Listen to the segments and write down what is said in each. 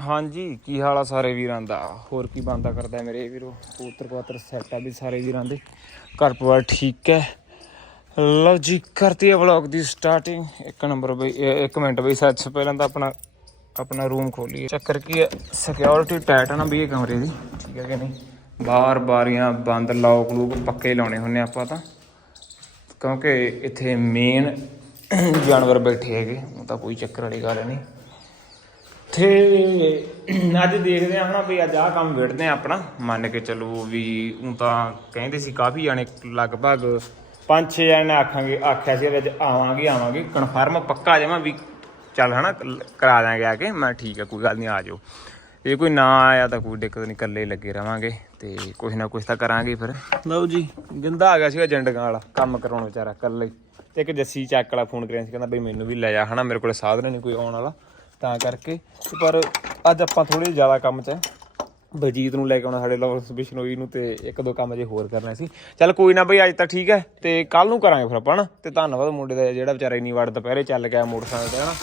ਹਾਂਜੀ, ਕੀ ਹਾਲ ਆ ਸਾਰੇ ਵੀਰਾਂ ਦਾ? ਹੋਰ ਕੀ ਬੰਦਾ ਕਰਦਾ ਮੇਰੇ ਵੀਰੋ? ਪੁੱਤਰ ਪਾਤਰ ਸੈਟ ਆ ਵੀ ਸਾਰੇ ਵੀਰਾਂ ਦੇ। ਘਰ ਪਰਿਵਾਰ ਠੀਕ ਹੈ? ਲਓ ਜੀ, ਕਰਤੀ ਹੈ ਵਲੌਗ ਦੀ ਸਟਾਰਟਿੰਗ ਇੱਕ ਨੰਬਰ ਬਈ ਇਹ ਇੱਕ ਮਿੰਟ ਬਈ, ਸੱਚ ਪਹਿਲਾਂ ਤਾਂ ਆਪਣਾ ਆਪਣਾ ਰੂਮ ਖੋਲੀਏ। ਚੱਕਰ ਕੀ ਹੈ ਸਿਕਿਉਰਿਟੀ ਟਾਈਟ ਹੈ ਨਾ ਵੀ ਇਹ ਕਮਰੇ ਦੀ। ਠੀਕ ਹੈ ਕਿ ਨਹੀਂ? ਬਾਹਰ ਬਾਰੀਆਂ ਬੰਦ ਲੌਕ ਲੂਕ ਪੱਕੇ ਲਾਉਣੇ ਹੁੰਨੇ ਆਪਾਂ ਤਾਂ। ਕਿਉਂਕਿ ਇੱਥੇ ਮੇਨ ਜਾਨਵਰ ਬੈਠੇ ਹੈਗੇ, ਉਹ ਤਾਂ ਕੋਈ ਚੱਕਰ ਵਾਲੀ ਗੱਲ ਨਹੀਂ। ਤੇ ਅੱਜ ਦੇਖਦੇ ਹਾਂ ਹਨਾ ਵੀ ਅੱਜ ਆਹ ਕੰਮ ਵੇੜਦੇ ਆ ਆਪਣਾ। ਮੰਨ ਕੇ ਚੱਲੋ ਵੀ ਉਹ ਤਾਂ ਕਹਿੰਦੇ ਸੀ ਕਾਫੀ ਜਾਣੇ ਲਗਭਗ ਪੰਜ ਛੇ ਜਾਣੇ ਆਖਾਂਗੇ ਆਖਿਆ ਸੀ ਵੀ ਅੱਜ ਆਵਾਂਗੇ ਆਵਾਂਗੇ ਕਨਫਰਮ ਪੱਕਾ ਜਾਵਾਂ ਵੀ ਚੱਲ ਹਨਾ ਕਰਾ ਦਾਂਗੇ ਆ ਕੇ। ਮੈਂ ਠੀਕ ਹੈ ਕੋਈ ਗੱਲ ਨਹੀਂ ਆ ਜਾਓ। ਜੇ ਕੋਈ ਨਾ ਆਇਆ ਤਾਂ ਕੋਈ ਦਿੱਕਤ ਨਹੀਂ ਇਕੱਲੇ ਲੱਗੇ ਰਵਾਂਗੇ ਤੇ ਕੁਛ ਨਾ ਕੁਛ ਤਾਂ ਕਰਾਂਗੇ ਫਿਰ। ਲਓ ਜੀ ਗਿੰਦਾ ਆ ਗਿਆ ਸੀਗਾ ਜੰਡਕਾਂ ਵਾਲਾ ਕੰਮ ਕਰਾਉਣ ਵਿਚਾਰਾ ਇਕੱਲੇ। ਤੇ ਇੱਕ ਜੱਸੀ ਚੱਕ ਵਾਲਾ ਫੋਨ ਕਰਿਆ ਸੀ ਕਹਿੰਦਾ ਬਈ ਮੈਨੂੰ ਵੀ ਲੈ ਜਾ ਹਨਾ ਮੇਰੇ ਕੋਲੇ ਸਾਧਨ ਨਹੀਂ ਕੋਈ ਆਉਣ ਵਾਲਾ। ਤਾਂ ਕਰਕੇ ਪਰ ਅੱਜ ਆਪਾਂ ਥੋੜੇ ਜ਼ਿਆਦਾ ਕੰਮ 'ਚ ਹੈ ਬਲਜੀਤ ਨੂੰ ਲੈ ਕੇ ਆਉਣਾ ਸਾਡੇ ਲਾਰੈਂਸ ਬਿਸ਼ਨੋਈ ਨੂੰ ਤੇ ਇੱਕ ਦੋ ਕੰਮ ਜੇ ਹੋਰ ਕਰਨਾ ਸੀ। ਚੱਲ ਕੋਈ ਨਾ ਬਈ, ਅੱਜ ਤਾਂ ਠੀਕ ਹੈ ਤੇ ਕੱਲ ਨੂੰ ਕਰਾਂਗੇ ਫਿਰ ਆਪਾਂ ਨਾ। ਤੇ ਧੰਨਵਾਦ ਮੁੰਡੇ ਦਾ ਜਿਹੜਾ ਵਿਚਾਰਾ ਇੰਨੀ ਵਾਰ ਦੁਪਹਿਰੇ ਚੱਲ ਗਿਆ ਮੋਟਰਸਾਈਕਲ ਤੇ, ਹਨਾ।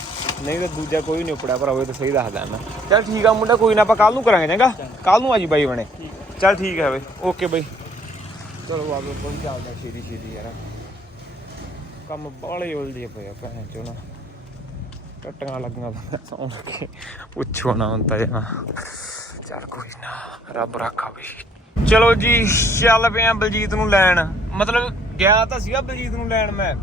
ਨਹੀਂ ਤਾਂ ਦੂਜਾ ਕੋਈ ਨਹੀਂ ਉਪੜਿਆ ਪਰ ਹੋਵੇ ਤਾਂ ਸਹੀ ਦੱਸਦਾ ਮੈਂ। ਚੱਲ ਠੀਕ ਆ ਮੁੰਡਾ, ਕੋਈ ਨਾ ਆਪਾਂ ਕੱਲ ਨੂੰ ਕਰਾਂਗੇ, ਚੰਗਾ। ਕੱਲ ਨੂੰ ਆ ਜੀ ਬਾਈ ਬਣੇ। ਚੱਲ ਠੀਕ ਹੈ ਬਈ, ਓਕੇ ਬਈ। ਚਲੋ ਆਗੇ ਕੋਈ ਚੱਲਦਾ ਛੇਤੀ ਛੇਤੀ ਯਾਰ। ਕੰਮ ਬਾਲੇ ਉਲਝੇ ਪਏ ਆ ਭੈਣ ਚੋ ਨਾ ਟੱਟੀਆਂ ਲੱਗੀਆਂ ਤਾਂ ਸੌਂ ਲੱਗੇ। ਪੁੱਛੋ ਨਾ ਹੁੰਦਾ ਜਾਂ ਚੱਲ ਕੋਈ ਨਾ, ਰੱਬ ਰੱਖਾ ਵੀ। ਚਲੋ ਜੀ, ਚੱਲ ਪਿਆ ਬਲਜੀਤ ਨੂੰ ਲੈਣ। ਮਤਲਬ ਗਿਆ ਤਾਂ ਸੀਗਾ ਬਲਜੀਤ ਨੂੰ ਲੈਣ ਮੈਂ।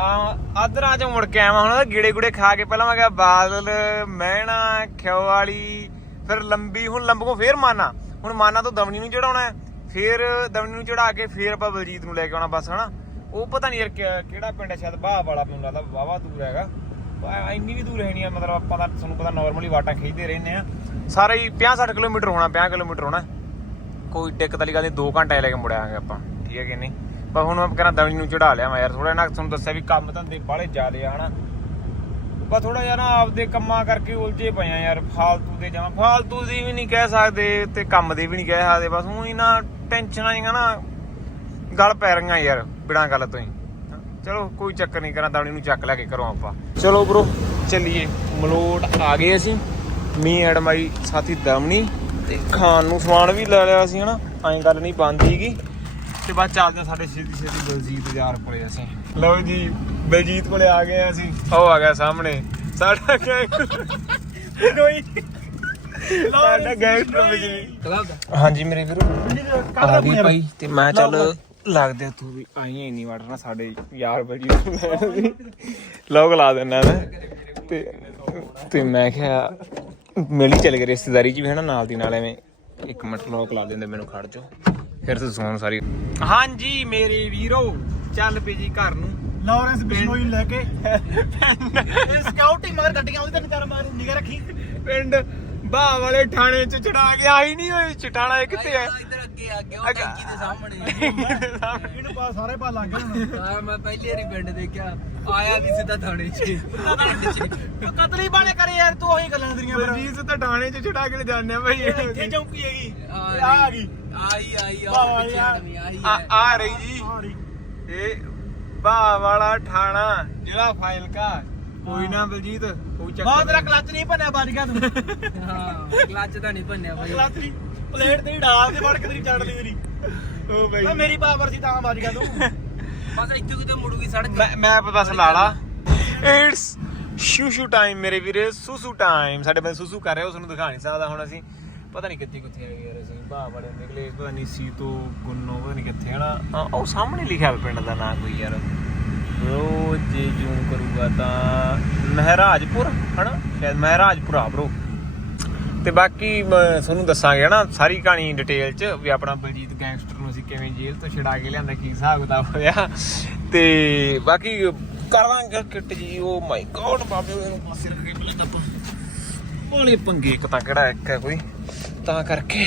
ਆ ਅਧਰਾ ਚ ਮੁੜ ਕੇ ਆਵਾਂ ਹੁਣ ਗੀੜੇ ਗੁੜੇ ਖਾ ਕੇ ਪਹਿਲਾਂ ਮੈਂ ਕਿਹਾ ਬਾਦਲ, ਮਹਿਣਾ ਖਿਓ ਵਾਲੀ ਫਿਰ ਲੰਬੀ, ਹੁਣ ਲੰਬਕੋਂ ਫੇਰ ਮਾਨਾ। ਹੁਣ ਮਾਨਾ ਤੋਂ ਦਮਣੀ ਨੂੰ ਚੜਾਉਣਾ ਹੈ, ਫੇਰ ਦਮਣੀ ਨੂੰ ਚੜਾ ਕੇ ਫੇਰ ਆਪਾਂ ਬਲਜੀਤ ਨੂੰ ਲੈ ਕੇ ਆਉਣਾ ਬਸ, ਹਨਾ। ਉਹ ਪਤਾ ਨਹੀਂ ਯਾਰ ਕਿਹੜਾ ਪਿੰਡ ਹੈ, ਸ਼ਾਇਦ ਬਾਹ ਵਾਲਾ ਮੈਨੂੰ ਲੱਗਦਾ ਵਾਵਾ ਦੂਰ ਹੈਗਾ। ਪਰ ਇੰਨੀ ਵੀ ਦੂਰ ਹੈ ਨਹੀਂ ਆ, ਮਤਲਬ ਆਪਾਂ ਤਾਂ ਤੁਹਾਨੂੰ ਪਤਾ ਨਾਰਮਲੀ ਵਾਟਾਂ ਖਿੱਚਦੇ ਰਹਿੰਦੇ ਆ। ਸਾਰਾ ਹੀ 50 60 ਕਿਲੋਮੀਟਰ ਹੋਣਾ 50 ਕਿਲੋਮੀਟਰ ਹੋਣਾ। ਕੋਈ ਦਿੱਕਤ ਵਾਲੀ ਗੱਲ ਨਹੀਂ 2 ਘੰਟੇ ਲੈ ਕੇ ਮੁੜਿਆਂਗੇ ਆਪਾਂ ਠੀਕ ਹੈ ਕਿ ਨਹੀਂ? ਪਰ ਹੁਣ ਮੈਂ ਕਹਿੰਦਾ ਦਮਣੀ ਨੂੰ ਚੜਾ ਲਿਆ ਮੈਂ ਯਾਰ ਥੋੜਾ ਨਾ ਤੁਹਾਨੂੰ ਦੱਸਿਆ ਵੀ ਕੰਮ ਧੰਦੇ ਬਾਹਲੇ ਜ਼ਿਆਦੇ ਆ ਹਨਾ? ਬਸ ਥੋੜਾ ਜਿਹਾ ਨਾ ਆਪਦੇ ਕੰਮਾਂ ਕਰਕੇ ਉਲਝੇ ਪਏ ਆ ਯਾਰ ਫਾਲਤੂ ਦੇ ਜਾਵਾਂ। ਫਾਲਤੂ ਦੀ ਵੀ ਨਹੀਂ ਕਹਿ ਸਕਦੇ ਤੇ ਕੰਮ ਦੀ ਵੀ ਨਹੀਂ ਕਹਿ ਸਕਦੇ ਬਸ ਹੁਣ ਹੀ ਨਾ ਟੈਨਸ਼ਨਾਂ ਜਿਹੀਆਂ ਨਾ ਗੱਲ ਪੈ ਰਹੀਆਂ ਯਾਰ ਬਿਨਾਂ ਗੱਲ ਤੋਂ ਹੀ। ਚਲੋ ਕੋਈ ਚੱਕਰ ਨਹੀਂ ਕਰਾਂ ਦਮਣੀ ਨੂੰ ਚੱਕ ਲੈ ਕੇ ਕਰੋ ਆਪਾਂ। ਚਲੋ ਬ్రో ਚੱਲੀਏ। ਮਲੋਟ ਆ ਗਏ ਅਸੀਂ। ਮੀ ਐਡ ਮਾਈ ਸਾਥੀ ਦਮਣੀ ਤੇ ਖਾਣ ਨੂੰ ਸਮਾਨ ਵੀ ਲੈ ਲਿਆ ਸੀ ਹਨਾ? ਐਂ ਗੱਲ ਨਹੀਂ ਬੰਦ ਹੀਗੀ ਤੇ ਬਾਅਦ ਚੱਲਦੇ ਸਾਡੇ ਛੇਤੀ ਛੇਤੀ ਬਲਜੀਤ ਯਾਰ ਕੋਲੇ ਅਸੀਂ। ਲਓ ਜੀ ਬਲਜੀਤ ਕੋਲੇ ਆ ਗਏ ਅਸੀਂ। ਉਹ ਆ ਗਿਆ ਸਾਹਮਣੇ। ਸਾਡਾ ਗੈਂਗਸਟਰ ਕੋਈ ਸਾਡਾ ਗੈਂਗਸਟਰ ਬਲਜੀਤ ਹਾਂਜੀ ਮੇਰੇ ਵੀਰੋ। ਆ ਗਈ ਭਾਈ। ਤੇ ਮੈਂ ਚੱਲ ਲੱਗਦੇ ਤੂੰ ਵੀ ਆਈ ਇੰਨੀ ਵਾਰ ਨਾ ਸਾਡੇ ਯਾਰ ਸੀ ਲੋਕ ਲਾ ਦੇਣਾ ਮੈਂ। ਤੇ ਤੇ ਮੈਂ ਕਿਹਾ ਮਿਲੀ ਚੱਲ ਗਈ ਰਿਸ਼ਤੇਦਾਰੀ ਚ ਵੀ ਹਨਾ ਨਾਲ ਦੀ ਨਾਲ ਐਵੇਂ ਇੱਕ ਮਿੰਟ ਲੋਕ ਲਾ ਦਿੰਦੇ ਮੈਨੂੰ ਖੜ ਜਾ ਫਿਰ ਤੁਸੀਂ ਸੁਣ ਸਾਰੀ। ਹਾਂਜੀ ਮੇਰੇ ਵੀਰੋ ਚੱਲ ਪਈ ਜੀ ਘਰ ਨੂੰ। ਲਾਰੈਂਸ ਬਿਸ਼ਨੋਈ ਲੈ ਕੇ। ਸਿਕਿਉਰਿਟੀ ਮਗਰ ਗੱਡੀਆਂ ਉਹਦੀ ਤੈਨੂੰ ਚਾਰ ਮਾਰ ਨਿਗਾ ਰੱਖੀ। ਪਿੰਡ ਬਾਹ ਵਾਲੇ ਥਾਣੇ ਚ ਚੜਾ ਕੇ ਆਈ ਨਹੀਂ ਹੋਈ ਚਟਾਣਾ ਕਿੱਥੇ ਹੈ। ਅੱਗੇ ਆ ਗਿਆ ਉਹ ਟੈਂਕੀ ਦੇ ਸਾਹਮਣੇ। ਇਹਨੂੰ ਪਾ ਸਾਰੇ ਪਾ ਲੱਗ ਗਏ ਹੁਣ। ਹਾਂ ਮੈਂ ਪਹਿਲੀ ਵਾਰੀ ਪਿੰਡ ਦੇਖਿਆ। ਆਇਆ ਵੀ ਸਿੱਧਾ ਥਾਣੇ 'ਚ। ਪਿੰਡ 'ਚ। ਕਤਲੀ ਬਾਣੇ ਕਰੇ ਯਾਰ ਤੂੰ ਉਹੀ ਗੱਲਾਂ ਦਰੀਆਂ ਫਿਰ। ਬਲਜੀਤ ਤਾਂ ਥਾਣੇ ਚ ਚੜਾ ਕੇ ਲੈ ਜਾਂਦੇ ਆ ਭਾਈ ਇੱਥੇ ਚੌਂਕੀ ਹੈਗੀ। ਆ ਇਹ ਆ ਗਈ। ਆਈ ਆਈ ਵਾਹ, ਵਾਹ, ਪਿੱਛੇ ਯਾਰ। ਆਦਮੀ, ਆਹੀ ਆ ਹੈ। ਆ ਰਹੀ ਜੀ। ਸੌਰੀ ਇਹ ਬਾਹ ਵਾਲਾ ਥਾਣਾ ਜਿਹੜਾ ਫਾਈਲ ਕਾ ਕੋਈ ਨਾ ਬਲਜੀਤ ਕੋਈ ਚੱਕਰ ਬਾਹ ਤੇਰਾ ਨਹੀਂ। ਕਲੱਚ ਨਹੀਂ ਭੰਨਿਆ ਗਿਆ ਤੂੰ। ਹਾਂ ਕਲੱਚ ਤਾਂ ਨਹੀਂ ਭੰਨਿਆ ਬਾਈ ਕਲੱਚ ਨਹੀਂ। ਪਲੇਟ ਤੇ ਵੜ ਕੇ ਤੇਰੀ ਚੜ ਲਈ ਤੇਰੀ ਉਹ ਮੈਂ ਭਾਈ ਮੇਰੀ ਪਾਵਰ ਸੀ ਤਾਂ ਵੱਜ ਗਿਆ ਤੂੰ। ਬਸ ਇੱਥੇ ਕਿਤੇ ਮੁੜੂਗੀ ਸੜਕ। ਮੈਂ ਮੈਂ ਬਸ ਲਾ ਲਾ। ਇਟਸ ਸ਼ੂਸ਼ੂ ਟਾਈਮ ਮੇਰੇ ਵੀਰੇ। ਸੁਸੂ ਟਾਈਮ ਸਾਡੇ ਬੰਦੇ ਸੁਸੂ ਕਰ ਰਹੇ ਉਸ ਨੂੰ ਦਿਖਾ ਨਹੀਂ ਸਕਦਾ ਹੁਣ ਅਸੀਂ। ਪਤਾ ਨਹੀਂ ਕਿੱਥੇ ਕਿੱਥੇ ਆ ਗਏ ਯਾਰ ਅਸੀਂ। ਬਾਹ ਬੜੇ ਨਿਕਲੇ ਪਤਾ ਨਹੀਂ ਸੀ ਤੋਂ ਗੁੰਨੋ ਪਤਾ ਨਹੀਂ ਕਿੱਥੇ ਹਨਾ। ਹਾਂ, ਉਹ ਸਾਹਮਣੇ ਲਿਖਿਆ ਹੋਇਆ ਪਿੰਡ ਦਾ ਨਾਂ ਕੋਈ ਯਾਰ। ਬ్రో ਜੇ ਜੂਮ ਕਰੂਗਾ ਤਾਂ ਮਹਾਰਾਜਪੁਰ ਹਨਾ? ਸ਼ਾਇਦ ਮਹਾਰਾਜਪੁਰਾ ਬ్రో ਤੇ ਬਾਕੀ ਮ- ਤੁਹਾਨੂੰ ਦੱਸਾਂਗੇ ਹਨਾ ਸਾਰੀ ਕਹਾਣੀ ਡਿਟੇਲ ਚ ਵੀ ਆਪਣਾ ਬਲਜੀਤ ਗੈਂਗਸਟਰ ਨੂੰ ਅਸੀਂ ਕਿਵੇਂ ਜੇਲ੍ਹ ਤੋਂ ਛੁਡਾ ਕੇ ਲਿਆਂਦਾ ਕੀ ਹਿਸਾਬ ਕਿਤਾਬ ਹੋਇਆ। ਤੇ ਬਾਕੀ ਕਰਾਂਗੇ ਕਿਟ ਜੀ ਓ ਮਾਈ ਗੋਡ ਬਾਬੇ ਇਹਨੂੰ ਪਾਸੇ ਰੱਖ ਕੇ ਪਹਿਲਾਂ ਆਪਾਂ ਬੋਲੇ ਪੰਗੇ ਇੱਕ ਤਾਂ ਕਿਹੜਾ ਇੱਕ ਹੈ ਕੋਈ। ਤਾਂ ਕਰਕੇ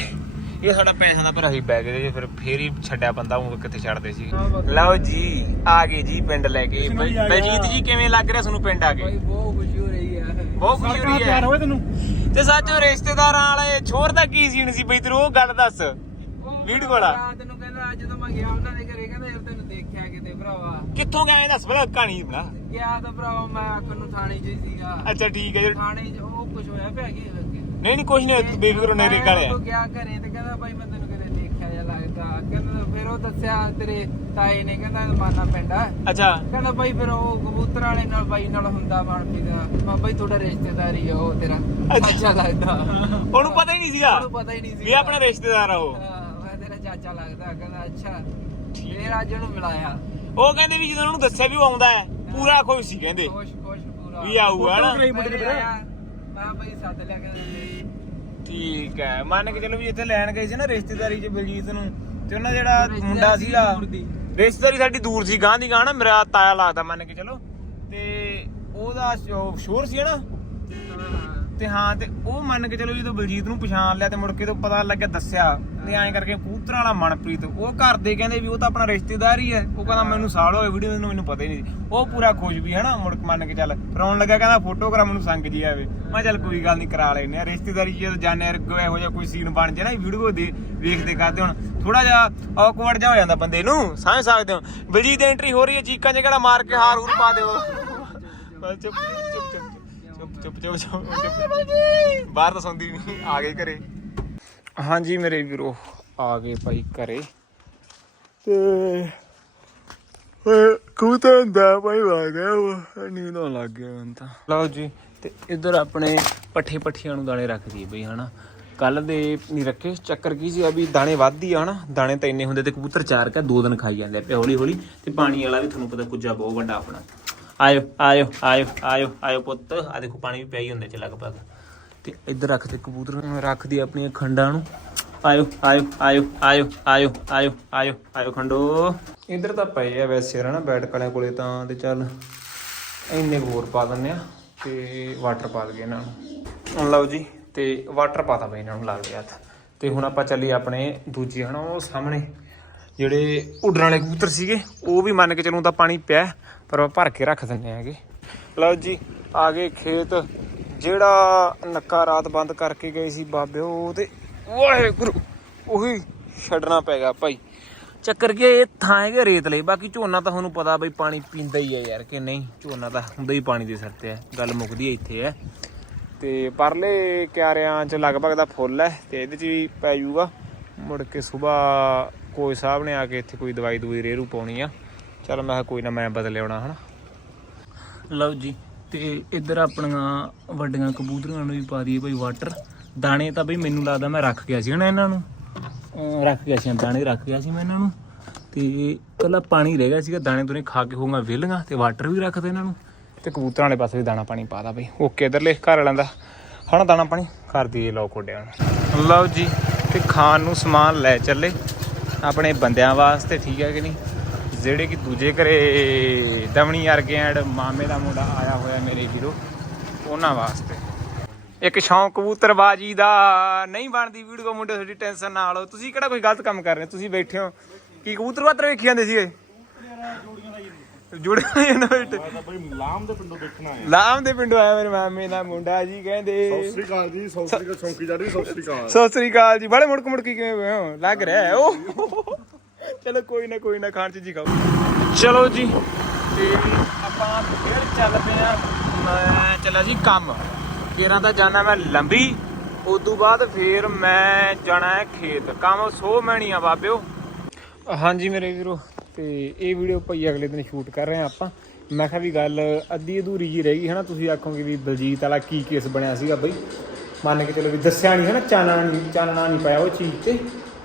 ਇਹ ਸਾਡਾ ਪੈਸਾ ਦਾ ਭਰਾ ਹੀ ਬੈਗ ਜੇ ਫਿਰ ਫੇਰ ਹੀ ਛੱਡਿਆ ਬੰਦਾ ਉਹ ਕਿੱਥੇ ਛੱਡਦੇ ਸੀ। ਲਓ ਜੀ ਆ ਗਏ ਜੀ ਪਿੰਡ ਲੈ ਕੇ। ਬਲ- ਬਲਜੀਤ ਜੀ ਕਿਵੇਂ ਲੱਗ ਰਿਹਾ ਤੁਹਾਨੂੰ ਪਿੰਡ ਆ ਕੇ? ਬਹੁਤ ਖੁਸ਼ੀ ਹੋ ਰਹੀ ਹੈ। ਬਹੁਤ ਖੁਸ਼ੀ ਹੋ ਰਹੀ ਹੈ। ਤੈਨੂੰ? ਤੇ ਸੱਚੋ ਰਿਸ਼ਤੇਦਾਰਾਂ ਵਾਲੇ ਛੋਰ ਦਾ ਕੀ ਸੀਨ ਸੀ ਬਈ ਤੈਨੂੰ ਉਹ ਗੱਲ ਦੱਸ? ਵੀਡੀਓ ਵਾਲਾ ਰਾਤ ਨੂੰ ਕਹਿੰਦਾ ਜਦੋਂ ਮੈਂ ਗਿਆ ਉਹਨਾਂ ਦੇ ਘਰੇ ਕਹਿੰਦਾ ਯਾਰ ਤੈਨੂੰ ਦੇਖਿਆ ਕਿਤੇ ਭਰਾਵਾ। ਕਿੱਥੋਂ ਗਏ ਦੱਸ ਪਹਿਲਾਂ ਕਹਾਣੀ ਬਣਾ। ਗਿਆ ਤਾਂ ਭਰਾਵਾ ਮੈਂ ਆਖਰ ਨੂੰ ਥਾਣੇ 'ਚ ਹੀ ਸੀਗਾ। ਅੱਛਾ ਠੀਕ ਹੈ ਜੀ ਥਾਣੇ 'ਚ ਉਹ ਕੁਝ ਹੋਇਆ ਪਿਆ ਕੀ? ਲੱਗੇ ਨਹੀਂ ਨਹੀਂ ਕੁਝ ਨਹੀਂ ਬੇਫਿਕਰ ਨੇਰੇ ਕਾਲੇ ਆ ਉਹ ਗਿਆ ਘਰੇ ਤੇ ਕਹਿੰਦਾ ਬਾਈ ਮੈਂ ਤੈਨੂੰ ਕਦੇ ਦੇਖਿਆ ਜਾਂ ਲੱਗਦਾ ਕਹਿੰਦਾ ਫਿਰ ਉਹ ਦੱਸਿਆ ਤੇਰੇ ਤਾਏ ਨੇ ਕਹਿੰਦਾ ਮਾਨਾ ਪਿੰਡ ਆ। ਅੱਛਾ। ਕਹਿੰਦਾ ਬਾਈ ਫਿਰ ਉਹ ਕਬੂਤਰ ਵਾਲੇ ਨਾਲ ਬਾਈ ਨਾਲ ਹੁੰਦਾ ਮਨਪ੍ਰੀਤ ਦਾ। ਮੈਂ ਬਾਈ ਤੁਹਾਡਾ ਰਿਸ਼ਤੇਦਾਰੀ ਆ ਉਹ ਤੇਰਾ। ਅੱਛਾ। ਲੱਗਦਾ। ਉਹਨੂੰ ਪਤਾ ਹੀ ਨਹੀਂ ਸੀਗਾ। ਉਹਨੂੰ ਪਤਾ ਹੀ ਨਹੀਂ ਸੀ ਵੀ ਆਪਣਾ ਰਿਸ਼ਤੇਦਾਰ ਆ ਉਹ। ਮੈਂ ਤੇਰਾ ਚਾਚਾ ਲੱਗਦਾ। ਕਹਿੰਦਾ ਅੱਛਾ। ਫੇਰ ਅੱਜ ਉਹਨੂੰ ਮਿਲਾਇਆ। ਉਹ ਕਹਿੰਦੇ ਵੀ ਜਦੋਂ ਉਹਨੂੰ ਦੱਸਿਆ ਵੀ ਉਹ ਆਉਂਦਾ ਹੈ ਪੂਰਾ ਖੁਸ਼ ਸੀ ਕਹਿੰਦੇ। ਖੁਸ਼ ਖੁਸ਼ ਪੂਰਾ। ਵੀ ਆਊਗਾ ਨਾ। ਮੈਂ ਬਾਈ ਸੱਦ ਲਿਆ ਕਹਿੰਦਾ। ਠੀਕ ਹੈ। ਮੰਨ ਕੇ ਚਲੋ ਵੀ ਇੱਥੇ ਲੈਣ ਗਏ ਸੀ ਨਾ ਰਿਸ਼ਤੇਦਾਰੀ ਚ ਬਲਜੀਤ ਨੂੰ। ਤੇ ਉਹਨਾਂ ਜਿਹੜਾ ਮੁੰਡਾ ਸੀਗਾ ਰਿਸ਼ਤੇਦਾਰੀ ਸਾਡੀ ਦੂਰ ਸੀ ਗਾਂ ਦੀ ਗਾਂ ਨਾ ਮੇਰਾ ਤਾਇਆ ਲੱਗਦਾ ਮੰਨ ਕੇ ਚਲੋ। ਤੇ ਉਹਦਾ ਸ਼ੋਰ ਸੀ ਨਾ। ਤੇ ਹਾਂ ਤੇ ਉਹ ਮੰਨ ਕੇ ਚਲੋ ਜਦੋਂ ਬਲਜੀਤ ਨੂੰ ਪਛਾਣ ਲਿਆ ਤੇ ਮੁੜ ਕੇ ਤੋਂ ਪਤਾ ਲੱਗਿਆ ਦੱਸਿਆ ਤੇ ਐਂ ਕਰਕੇ ਕਬੂਤਰਾਂ ਵਾਲਾ ਮਨਪ੍ਰੀਤ ਉਹ ਘਰ ਦੇ ਕਹਿੰਦੇ ਵੀ ਉਹ ਤਾਂ ਆਪਣਾ ਰਿਸ਼ਤੇਦਾਰ ਹੀ ਹੈ ਉਹ ਕਹਿੰਦਾ ਮੈਨੂੰ ਸਾਲ ਹੋਏ ਵੀਡੀਓ ਨੂੰ ਮੈਨੂੰ ਪਤਾ ਹੀ ਨਹੀਂ ਉਹ ਪੂਰਾ ਖੁਸ਼ ਵੀ ਹੈ ਨਾ ਮੁੜ ਕੇ ਮੰਨ ਕੇ ਚੱਲ ਫਰਾਉਣ ਲੱਗਾ ਕਹਿੰਦਾ ਫੋਟੋਗ੍ਰਾਫ ਮੈਨੂੰ ਸੰਗ ਜੀ ਆਵੇ। ਮੈਂ ਚੱਲ ਕੋਈ ਗੱਲ ਨਹੀਂ ਕਰਾ ਲੈਨੇ ਆ ਰਿਸ਼ਤੇਦਾਰੀ ਜਦੋਂ ਜਾਣੇ ਯਾਰ ਇਹੋ ਜਿਹਾ ਕੋਈ ਸੀਨ ਬਣ ਜਾਏ ਨਾ ਵੀਡੀਓ ਦੇ ਵੇਖਦੇ ਕਰਦੇ ਹੁਣ। ਥੋੜਾ ਜਿਹਾ ਔਕਵਰਡ ਜਿਹਾ ਹੋ ਜਾਂਦਾ ਬੰਦੇ ਨੂੰ ਸਮਝ ਸਕਦੇ ਹੋ? ਬਲਜੀਤ ਐਂਟਰੀ ਹੋ ਰਹੀ ਹੈ ਚੀਕਾਂ 'ਚ ਕਿਹੜਾ ਮਾਰ ਕੇ ਹਾਰ ਹੂਰ ਪਾ ਦਿਓ। ਬਸ ਚੁੱਪ ਚੁੱਪ ਚੁੱਪ। ਚੁੱਪ ਚੁੱਪ ਚੁੱਪ ਚੁੱਪ। ਬਾਹਰ ਤਾਂ ਸੌਂਦੀ ਨਹੀਂ ਆ ਗਏ ਘਰੇ। ਹਾਂਜੀ ਮੇਰੇ ਵੀਰੋ ਆ ਗਏ ਭਾਈ ਘਰੇ। ਤੇ ਓਏ ਕਬੂਤਰ ਦਾ ਭਾਈ ਆ ਗਿਆ ਵਾ ਨੀਂਦ ਆਉਣ ਲੱਗ ਗਿਆ ਮੈਨੂੰ ਤਾਂ। ਲਓ ਜੀ ਤੇ ਇੱਧਰ ਆਪਣੇ ਪੱਠੇ ਪੱਠੀਆਂ ਨੂੰ ਦਾਣੇ ਰੱਖ ਦਈਏ ਬਈ ਹਨਾ। ਕੱਲ ਦੇ ਨਹੀਂ ਰੱਖੇ ਚੱਕਰ ਕੀ ਸੀ ਆ ਵੀ ਦਾਣੇ ਵੱਧਦੀ ਆ ਹਨਾ। ਦਾਣੇ ਤਾਂ ਇੰਨੇ ਹੁੰਦੇ ਤੇ ਕਬੂਤਰ ਚਾਰ ਕਾ ਦੋ ਦਿਨ ਖਾਈ ਜਾਂਦੇ ਪਏ ਹੌਲੀ ਹੌਲੀ ਤੇ ਪਾਣੀ ਵਾਲਾ ਵੀ ਤੁਹਾਨੂੰ ਪਤਾ ਕੁੱਜਾ ਬਹੁਤ ਵੱਡਾ ਆਪਣਾ। ਆਇਓ ਆਇਓ ਆਇਓ ਆਇਓ ਆਇਓ ਪੁੱਤ। ਆ ਦੇਖੋ, ਪਾਣੀ ਵੀ ਪਿਆ ਹੀ ਹੁੰਦਾ ਚ ਲਗਭਗ। ਤੇ ਇੱਧਰ ਰੱਖਦੇ ਕਬੂਤਰ ਨੂੰ ਰੱਖਦੀ ਆਪਣੀਆਂ ਖੰਡਾਂ ਨੂੰ। ਆਇਓ ਆਇਓ ਆਇਓ ਆਇਓ ਆਇਓ ਆਇਓ ਆਇਓ ਆਇਓ ਖੰਡੋ। ਇੱਧਰ ਤਾਂ ਪਏ ਆ ਵੈਸੇ ਹਨਾ ਬੈਠ ਕਲਿਆਂ ਕੋਲੇ ਤਾਂ, ਤੇ ਚੱਲ ਇੰਨੇ ਕੁ ਹੋਰ ਪਾ ਦਿੰਨੇ ਆ, ਤੇ ਵਾਟਰ ਪਾ ਦਈਏ ਇਹਨਾਂ ਨੂੰ। ਹੁਣ ਲਓ ਜੀ, ਤੇ ਵਾਟਰ ਪਾਤਾ ਬਈ ਇਹਨਾਂ ਨੂੰ ਲੱਗਦੇ ਹੱਥ। ਤੇ ਹੁਣ ਆਪਾਂ ਚੱਲੀਏ ਆਪਣੇ ਦੂਜੇ, ਹਨਾ, ਉਹ ਸਾਹਮਣੇ। ਜਿਹੜੇ ਉੱਡਣ ਵਾਲੇ ਕਬੂਤਰ ਸੀਗੇ, ਉਹ ਵੀ ਮੰਨ ਕੇ ਚੱਲੂ ਤਾਂ ਪਾਣੀ ਪਿਆ, ਪਰ ਉਹ ਭਰ ਕੇ ਰੱਖ ਦਿੰਨੇ ਹੈਗੇ। ਲਓ ਜੀ, ਆ ਗਏ ਖੇਤ। ਜਿਹੜਾ ਨੱਕਾ ਰਾਤ ਬੰਦ ਕਰਕੇ ਗਏ ਸੀ ਬਾਬੇ ਉਹ ਤੇ ਵਾਹਿਗੁਰੂ, ਉਹੀ ਛੱਡਣਾ ਪੈ ਗਿਆ ਭਾਈ। ਚੱਕਰ ਕੀ ਇਹ ਥਾਂ ਹੈਗੇ ਰੇਤਲੇ ਬਾਕੀ ਝੋਨਾ ਤਾਂ ਤੁਹਾਨੂੰ ਪਤਾ ਬਈ ਪਾਣੀ ਪੀਂਦਾ ਹੀ ਹੈ ਯਾਰ, ਕਿ ਨਹੀਂ? ਝੋਨਾ ਤਾਂ ਹੁੰਦਾ ਹੀ ਪਾਣੀ ਦੇ ਸਿਰ ਤੇ ਹੈ ਗੱਲ ਮੁੱਕਦੀ ਹੈ ਇੱਥੇ ਹੈ ਤੇ ਪਰਲੇ ਕਿਆਰਿਆਂ ਚ ਲਗਭਗ ਦਾ ਫੁੱਲ ਹੈ ਤੇ ਇਹਦੇ ਚ ਵੀ ਪੈ ਜਾਊਗਾ। ਮੁੜ ਕੇ ਸਵੇਰ ਕੋਈ ਸਾਹਿਬ ਨੇ ਆ ਕੇ ਇੱਥੇ ਕੋਈ ਦਵਾਈ ਦੂਈ ਰੇਰੂ ਪਾਉਣੀ ਆ। ਚਲ ਮੈਂ ਕੋਈ ਨਾ ਮੈਂ ਬਦਲ ਲਿਆਉਣਾ ਹਨਾ? ਲਓ ਜੀ ਤੇ ਇੱਧਰ ਆਪਣੀਆਂ ਵੱਡੀਆਂ ਕਬੂਤਰੀਆਂ ਨੂੰ ਵੀ ਪਾ ਦਈਏ ਭਾਈ ਵਾਟਰ ਦਾਣੇ ਤਾਂ ਬਈ ਮੈਨੂੰ ਲੱਗਦਾ ਮੈਂ ਰੱਖ ਗਿਆ ਸੀ ਹਨਾ ਇਹਨਾਂ ਨੂੰ? ਰੱਖ ਗਿਆ ਸੀ ਦਾਣੇ ਰੱਖ ਗਿਆ ਸੀ ਮੈਂ ਇਹਨਾਂ ਨੂੰ। ਤੇ ਕੱਲਾ ਪਾਣੀ ਰਹਿ ਗਿਆ ਸੀਗਾ ਦਾਣੇ ਦੂਣੇ ਖਾ ਕੇ ਹੋਊਗਾ ਵਿਹਲੀਆਂ ਤੇ ਵਾਟਰ ਵੀ ਰੱਖਦੇ ਇਹਨਾਂ ਨੂੰ। ਤੇ ਕਬੂਤਰਾਂ ਵਾਲੇ ਪਾਸੇ ਵੀ ਦਾਣਾ ਪਾਣੀ ਪਾਦਾ ਬਈ। ਓਕੇ ਇਧਰਲੇ ਘਰ ਵਾਲਿਆਂ ਦਾ। ਹਣਾ ਦਾਣਾ ਪਾਣੀ? ਕਰ ਦਈਏ ਲਓ ਕੋਡਿਆਂ ਲਓ ਜੀ ਤੇ ਖਾਣ ਨੂੰ ਸਮਾਨ ਲੈ ਚੱਲੇ। ਆਪਣੇ ਬੰਦਿਆਂ ਵਾਸਤੇ ਠੀਕ ਹੈ ਕਿ ਨਹੀਂ? ਜਿਹੜੇ ਕਿ ਦੂਜੇ ਘਰੇ ਦਮਣੀ ਵਰਗੇ ਐਡ ਮਾਮੇ ਦਾ ਮੁੰਡਾ ਆਇਆ ਹੋਇਆ ਮੇਰੇ ਹੀਰੋ ਉਹਨਾਂ ਵਾਸਤੇ। ਇੱਕ ਸ਼ੌਂਕ ਕਬੂਤਰਬਾਜੀ ਦਾ ਨਹੀਂ ਬਣਦੀ ਵੀਡੀਓ, ਮੁੰਡੇ ਤੁਹਾਡੀ ਟੈਨਸ਼ਨ ਨਾ ਲਓ। ਤੁਸੀਂ ਕਿਹੜਾ ਕੋਈ ਗਲਤ ਕੰਮ ਕਰ ਰਹੇ ਹੋ? ਤੁਸੀਂ ਬੈਠੇ ਹੋ। ਕੀ ਕਬੂਤਰ ਬਾਤਰ ਵੇਖੀ ਜਾਂਦੇ ਸੀਗੇ? ਜੁੜੇ ਹੋਏ ਨਾ ਬੈਠੇ ਬਈ ਲਾਮ ਦੇ ਪਿੰਡੋਂ ਦੇਖਣਾ ਆਇਆ। ਲਾਮ ਦੇ ਪਿੰਡੋਂ ਆਇਆ ਮੇਰੇ ਮਾਮੇ ਦਾ ਮੁੰਡਾ ਜੀ ਕਹਿੰਦੇ ਸਤਿ ਸ੍ਰੀ ਅਕਾਲ ਜੀ ਸਤਿ ਸ੍ਰੀ ਅਕਾਲ ਚੌਂਕੀ ਜਾੜੀ ਸਤਿ ਸ੍ਰੀ ਅਕਾਲ। ਸਤਿ ਸ੍ਰੀ ਅਕਾਲ ਜੀ। ਬੜੇ ਮੁੜਕ ਮੁੜਕੀ ਕਿਵੇਂ ਹੋਏ ਹੋ? ਲੱਗ ਰਿਹਾ ਹੈ ਉਹ? ਚਲੋ ਕੋਈ ਨਾ ਕੋਈ ਨਾ ਖਾਣ ਚ ਜੀ ਖਾਓ। ਚਲੋ ਜੀ ਤੇ ਆਪਾਂ ਫੇਰ ਚੱਲ ਪਏ ਆ ਮੈਂ ਚੱਲਿਆ ਜੀ ਕੰਮ। ਕੇਰਾਂ ਤਾਂ ਜਾਣਾ ਮੈਂ ਲੰਬੀ। ਉਦੋਂ ਬਾਅਦ ਫੇਰ ਮੈਂ ਜਾਣਾ ਹੈ ਖੇਤ। ਕੰਮ ਸੋ ਮੈਣੀ ਆ ਬਾਬਿਓ। ਹਾਂਜੀ ਮੇਰੇ ਵੀਰੋ ਤੇ ਇਹ ਵੀਡੀਓ ਭਾਈ ਅਗਲੇ ਦਿਨ ਸ਼ੂਟ ਕਰ ਰਹੇ ਆ ਆਪਾਂ। ਮੈਂ ਕਿਹਾ ਵੀ ਗੱਲ ਅੱਧੀ ਅਧੂਰੀ ਜੀ ਰਹਿ ਗਈ, ਹਨਾ? ਤੁਸੀਂ ਆਖੋਗੇ ਵੀ ਬਲਜੀਤ ਵਾਲਾ ਕੀ ਕੇਸ ਬਣਿਆ ਸੀਗਾ ਬਈ? ਮੰਨ ਕੇ ਚਲੋ ਵੀ ਦੱਸਿਆ ਨਹੀਂ ਹਨਾ? ਚਾਨਣਾ ਨਹੀਂ ਚਾਨਣਾ ਨਹੀਂ ਪਾਇਆ ਉਹ ਚੀਜ਼ ਤੇ।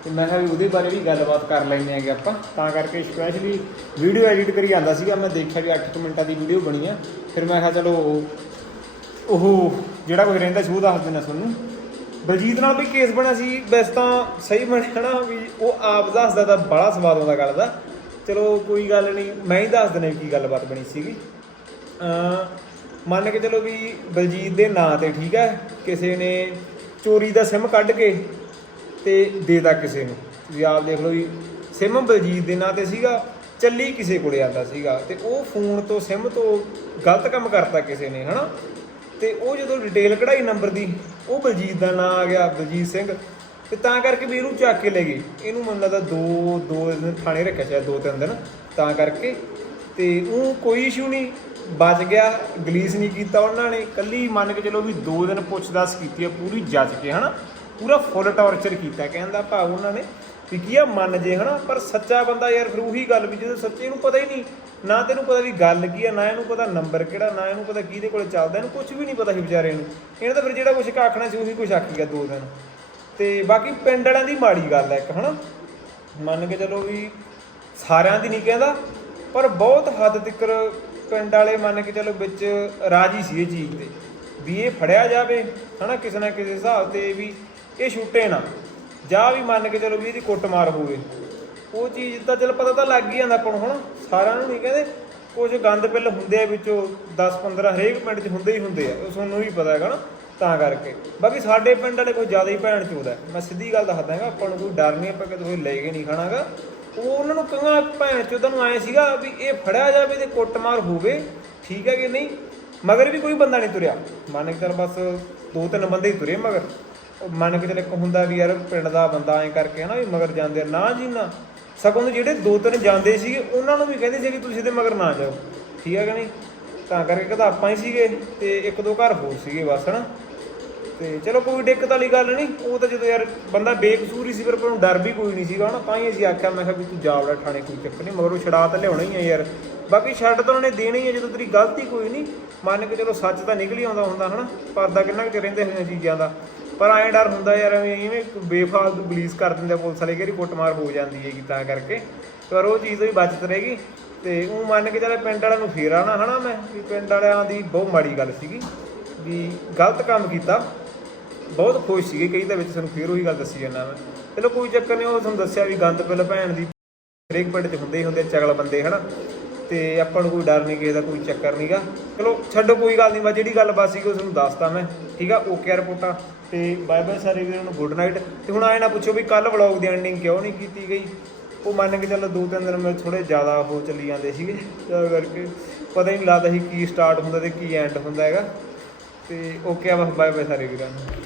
ਤੇ ਮੈਂ ਕਿਹਾ ਵੀ ਉਹਦੇ ਬਾਰੇ ਵੀ ਗੱਲਬਾਤ ਕਰ ਲੈਂਦੇ ਆਂਗੇ ਆਪਾਂ। ਤਾਂ ਕਰਕੇ ਸਪੈਸ਼ਲੀ ਵੀਡੀਓ ਐਡਿਟ ਕਰੀ ਜਾਂਦਾ ਸੀਗਾ। ਮੈਂ ਦੇਖਿਆ ਵੀ 8 ਮਿੰਟਾਂ ਦੀ ਵੀਡੀਓ ਬਣੀ ਆ। ਫਿਰ ਮੈਂ ਕਿਹਾ ਚਲੋ ਉਹ ਜਿਹੜਾ ਕੋਈ ਰਹਿੰਦਾ ਸੀ ਦੱਸ ਦੇਣਾ ਤੁਹਾਨੂੰ। ਬਲਜੀਤ ਨਾਲ ਵੀ ਕੇਸ ਬਣਿਆ ਸੀ। ਵੈਸੇ ਤਾਂ ਸਹੀ ਬਣਿਆ ਨਾ ਵੀ ਉਹ ਆਪ ਦੱਸਦਾ ਤਾਂ ਬੜਾ ਸਵਾਦ ਆਉਂਦਾ ਗੱਲ ਦਾ। ਚਲੋ ਕੋਈ ਗੱਲ ਨਹੀਂ, ਮੈਂ ਹੀ ਦੱਸ ਦਿੰਦਾ ਕੀ ਗੱਲਬਾਤ ਬਣੀ ਸੀਗੀ। ਮੰਨ ਕੇ ਚਲੋ ਵੀ ਬਲਜੀਤ ਦੇ ਨਾਂ ਤੇ ਠੀਕ ਹੈ, ਕਿਸੇ ਨੇ ਚੋਰੀ ਦਾ ਸਿਮ ਕੱਢ ਕੇ ਤੇ ਦੇਤਾ ਕਿਸੇ ਨੂੰ। ਵੀ ਆਪ ਦੇਖ ਲਓ ਵੀ ਸਿਮ ਬਲਜੀਤ ਦੇ ਨਾਂ ਤੇ ਸੀਗਾ, ਚੱਲੀ ਕਿਸੇ ਕੋਲੇ ਆਂਦਾ ਸੀਗਾ ਤੇ ਉਹ ਫੋਨ ਤੋਂ, ਸਿਮ ਤੋਂ ਗਲਤ ਕੰਮ ਕਰਤਾ ਕਿਸੇ ਨੇ, ਹਨਾ? ਤੇ ਉਹ ਜਦੋਂ ਡਿਟੇਲ ਕਢਾਈ ਨੰਬਰ ਦੀ, ਉਹ ਬਲਜੀਤ ਦਾ ਨਾਂ ਆ ਗਿਆ, ਬਲਜੀਤ ਸਿੰਘ। ਤੇ ਤਾਂ ਕਰਕੇ ਵੀ ਇਹਨੂੰ ਚੱਕ ਕੇ ਲੈ ਗਏ। ਇਹਨੂੰ ਮੈਨੂੰ ਲੱਗਦਾ ਦੋ ਦੋ ਦਿਨ ਥਾਣੇ ਰੱਖਿਆ ਸ਼ਾਇਦ, ਦੋ ਤਿੰਨ ਦਿਨ। ਤਾਂ ਕਰਕੇ ਤੇ ਉਹ ਕੋਈ ਇਸ਼ੂ ਨਹੀਂ। ਬਚ ਗਿਆ, ਗਲੀਸ ਨਹੀਂ ਕੀਤਾ ਉਹਨਾਂ ਨੇ। ਕੱਲੀ ਮੰਨ ਕੇ ਚਲੋ ਵੀ ਦੋ ਦਿਨ ਪੁੱਛਦਾਸ ਕੀਤੀ ਆ, ਪੂਰੀ ਜੱਜ ਕੇ, ਹਨਾ? ਪੂਰਾ ਫੁੱਲ ਟੌਰਚਰ ਕੀਤਾ ਕਹਿੰਦਾ ਭਾਵ ਉਹਨਾਂ ਨੇ ਵੀ ਕੀ ਆ, ਮੰਨ ਜੇ, ਹਨਾ? ਪਰ ਸੱਚਾ ਬੰਦਾ ਯਾਰ ਫਿਰ ਉਹੀ ਗੱਲ ਵੀ ਜਦੋਂ ਸੱਚੇ ਨੂੰ ਪਤਾ ਹੀ ਨਹੀਂ। ਨਾ ਤੈਨੂੰ ਪਤਾ ਵੀ ਗੱਲ ਕੀ ਆ, ਨਾ ਇਹਨੂੰ ਪਤਾ ਨੰਬਰ ਕਿਹੜਾ, ਨਾ ਇਹਨੂੰ ਪਤਾ ਕਿਹਦੇ ਕੋਲੇ ਚੱਲਦਾ। ਇਹਨੂੰ ਕੁਝ ਵੀ ਨਹੀਂ ਪਤਾ ਸੀ ਵਿਚਾਰੇ ਨੂੰ। ਇਹਨੇ ਤਾਂ ਫਿਰ ਜਿਹੜਾ ਕੁਝ ਆਖਣਾ ਸੀ, ਉਹੀ ਕੁਝ ਆਖੀ ਗਿਆ ਦੋ ਦਿਨ। ਤੇ ਬਾਕੀ ਪਿੰਡ ਵਾਲਿਆਂ ਦੀ ਮਾੜੀ ਗੱਲ ਹੈ ਇੱਕ, ਹਨਾ? ਮੰਨ ਕੇ ਚਲੋ ਵੀ ਸਾਰਿਆਂ ਦੀ ਨਹੀਂ ਕਹਿੰਦਾ, ਪਰ ਬਹੁਤ ਹੱਦ ਤੱਕ ਪਿੰਡ ਵਾਲੇ ਮੰਨ ਕੇ ਚਲੋ ਵਿੱਚ ਰਾਜੀ ਸੀ ਇਹ ਚੀਜ਼ ਤੇ। ਵੀ ਇਹ ਫੜਿਆ ਜਾਵੇ, ਹਨਾ, ਕਿਸੇ ਨਾ ਕਿਸੇ ਹਿਸਾਬ ਤੇ ਵੀ ਇਹ ਛੁੱਟੇ ਨਾ। ਜਾਂ ਵੀ ਮੰਨ ਕੇ ਚਲੋ ਵੀ ਇਹਦੀ ਕੁੱਟਮਾਰ ਹੋਵੇ। ਉਹ ਚੀਜ਼ ਤਾਂ ਚਲ ਪਤਾ ਤਾਂ ਲੱਗ ਹੀ ਜਾਂਦਾ ਆਪਾਂ ਨੂੰ, ਹਨਾ? ਸਾਰਿਆਂ ਨੂੰ ਨਹੀਂ ਕਹਿੰਦੇ। ਕੁਝ ਗੰਦ ਪਿੱਲ ਹੁੰਦੇ ਆ ਵਿੱਚੋਂ 10 15 ਹਰੇਕ ਪਿੰਡ 'ਚ ਹੁੰਦੇ ਹੀ ਹੁੰਦੇ ਆ, ਉਹ ਤੁਹਾਨੂੰ ਵੀ ਪਤਾ ਹੈਗਾ ਨਾ ਤਾਂ ਕਰਕੇ। ਬਾਕੀ ਸਾਡੇ ਪਿੰਡ ਵਾਲੇ ਕੋਈ ਜ਼ਿਆਦਾ ਹੀ ਭੈਣ ਚੋਦ ਹੈ। ਮੈਂ ਸਿੱਧੀ ਗੱਲ ਦੱਸਦਾ ਹੈਗਾ, ਆਪਾਂ ਨੂੰ ਕੋਈ ਡਰ ਨਹੀਂ, ਆਪਾਂ ਕਿਤੇ ਕੋਈ ਲੈ ਕੇ ਨਹੀਂ ਖਾਣਾਗਾ। ਉਹ ਉਹਨਾਂ ਨੂੰ ਕਹਾਂ ਭੈਣ ਚੋਦਾਂ ਨੂੰ ਆਏ ਸੀਗਾ ਵੀ ਇਹ ਫੜਿਆ ਜਾਵੇ ਤੇ ਕੁੱਟਮਾਰ ਹੋਵੇ, ਠੀਕ ਹੈ ਕਿ ਨਹੀਂ? ਮਗਰ ਵੀ ਕੋਈ ਬੰਦਾ ਨਹੀਂ ਤੁਰਿਆ। ਮੰਨ ਕੇ ਚੱਲ ਬਸ ਦੋ ਤਿੰਨ ਬੰਦੇ ਹੀ ਤੁਰੇ ਮਗਰ। ਉਹ ਮੰਨ ਕੇ ਚੱਲ ਇੱਕ ਹੁੰਦਾ ਵੀ ਯਾਰ ਪਿੰਡ ਦਾ ਬੰਦਾ ਐਂ ਕਰਕੇ ਹਨਾ ਵੀ ਮਗਰ ਜਾਂਦੇ ਆ, ਨਾ ਜੀ ਨਾ ਸਗੋਂ ਜਿਹੜੇ ਦੋ ਤਿੰਨ ਜਾਂਦੇ ਸੀਗੇ ਉਹਨਾਂ ਨੂੰ ਵੀ ਕਹਿੰਦੇ ਸੀ ਕਿ ਤੁਸੀਂ ਇਹਦੇ ਮਗਰ ਨਾ ਜਾਓ। ਠੀਕ ਹੈ ਕਿ ਨਹੀਂ? ਤਾਂ ਕਰਕੇ ਕਹਿੰਦਾ ਆਪਾਂ ਹੀ ਸੀਗੇ ਤੇ ਇੱਕ ਦੋ ਘਰ ਹੋਰ ਸੀਗੇ ਬਸ, ਹਨਾ। ਤੇ ਚਲੋ ਕੋਈ ਦਿੱਕਤ ਵਾਲੀ ਗੱਲ ਨਹੀਂ, ਉਹ ਤਾਂ ਜਦੋਂ ਯਾਰ ਬੰਦਾ ਬੇਕਸੂਰ ਹੀ ਸੀ ਪਰ ਉਹਨੂੰ ਡਰ ਵੀ ਕੋਈ ਨਹੀਂ ਸੀਗਾ ਹਨਾ, ਤਾਂ ਹੀ ਅਸੀਂ ਆਖਿਆ, ਮੈਂ ਕਿਹਾ ਵੀ ਤੂੰ ਜਾ ਥਾਣੇ ਕੋਈ ਚੱਕਰ ਨਹੀਂ, ਮਗਰੋਂ ਛੜਾ ਤਾਂ ਲਿਆਉਣਾ ਹੀ ਆ ਯਾਰ। ਬਾਕੀ ਛੱਡ ਤਾਂ ਉਹਨੇ ਦੇਣੀ ਹੀ ਆ, ਜਦੋਂ ਤੇਰੀ ਗਲਤੀ ਕੋਈ ਨਹੀਂ, ਮੰਨ ਕੇ ਚਲੋ ਸੱਚ ਤਾਂ ਨਿਕਲ ਹੀ ਆਉਂਦਾ ਹੁੰਦਾ ਹਨਾ ਪਰਦਾ ਕਿੰਨਾ ਕੁ ਚਿਰ ਰਹਿੰਦੇ ਹੋਈਆਂ ਚੀਜ਼ਾਂ ਦਾ। ਪਰ ਐਂ ਡਰ ਹੁੰਦਾ ਯਾਰ, ਐਵੇਂ ਇਵੇਂ ਬੇਫਾਲਤੂ ਬਲੀਸ ਕਰ ਦਿੰਦੇ ਆ, ਪੁਲਿਸ ਵਾਲੇ ਕਿ ਕੁੱਟਮਾਰ ਹੋ ਜਾਂਦੀ ਹੈ ਕਿ ਤਾਂ ਕਰਕੇ। ਪਰ ਉਹ ਚੀਜ਼ ਤੋਂ ਹੀ ਬਚਤ ਰਹੇਗੀ, ਤੇ ਉਹ ਮੰਨ ਕੇ ਚੱਲੇ ਪਿੰਡ ਵਾਲਿਆਂ ਨੂੰ ਫੇਰ ਆਣਾ ਹਨਾ ਮੈਂ, ਵੀ ਪਿੰਡ ਵਾਲਿਆਂ ਦੀ ਬਹੁਤ ਮਾੜੀ ਗੱਲ ਸੀਗੀ, ਵੀ ਗਲਤ ਕੰਮ ਕੀਤਾ। ਬਹੁਤ ਖੁਸ਼ ਸੀਗੇ, ਕਈ ਤਾਂ ਵਿੱਚ ਸਾਨੂੰ ਫੇਰ ਉਹੀ ਗੱਲ ਦੱਸੀ ਜਾਂਦਾ ਮੈਂ। ਚਲੋ ਕੋਈ ਚੱਕਰ ਨਹੀਂ, ਉਹ ਤੁਹਾਨੂੰ ਦੱਸਿਆ ਵੀ ਗੰਦ ਪਿੱਲ ਭੈਣ ਦੀ ਹਰੇਕ ਪਿੰਡ 'ਚ ਹੁੰਦੇ ਹੀ ਹੁੰਦੇ ਚਗਲ ਬੰਦੇ, ਹਨਾ। ਤੇ ਆਪਾਂ ਨੂੰ ਕੋਈ ਡਰ ਨਹੀਂ, ਕਿਸੇ ਦਾ ਕੋਈ ਚੱਕਰ ਨਹੀਂਗਾ ਚਲੋ ਛੱਡੋ, ਕੋਈ ਗੱਲ ਨਹੀਂ ਬਸ ਜਿਹੜੀ ਗੱਲ ਬਸ ਸੀਗੀ, ਉਹ ਤੁਹਾਨੂੰ ਦੱਸਤਾ ਮੈਂ, ਠੀਕ ਆ? ਓਕੇ ਰਿਪੋਰਟਾਂ। ਤੇ ਬਾਏ ਬਾਏ ਸਾਰੇ ਵੀਰਾਂ ਨੂੰ, ਗੁੱਡ ਨਾਈਟ। ਤੇ ਹੁਣ ਆਏ ਨਾ ਪੁੱਛੋ ਵੀ ਕੱਲ ਵਲੌਗ ਦੀ ਐਂਡਿੰਗ ਕਿਉਂ ਨਹੀਂ ਕੀਤੀ ਗਈ? ਉਹ ਮੰਨ ਕੇ ਚੱਲੋ ਦੋ ਤਿੰਨ ਦਿਨ ਮੇਰੇ ਥੋੜੇ ਜ਼ਿਆਦਾ ਹੋ ਚੱਲੀ ਜਾਂਦੇ ਸੀਗੇ, ਤਾਂ ਕਰਕੇ ਪਤਾ ਹੀ ਨਹੀਂ ਲੱਗਦਾ ਸੀ ਕੀ ਸਟਾਰਟ ਹੁੰਦਾ ਤੇ ਕੀ ਐਂਡ ਹੁੰਦਾ ਹੈਗਾ। ਤੇ ਓਕੇ ਆ, ਬਸ ਬਾਏ ਬਾਏ ਸਾਰੇ ਵੀਰਾਂ ਨੂੰ।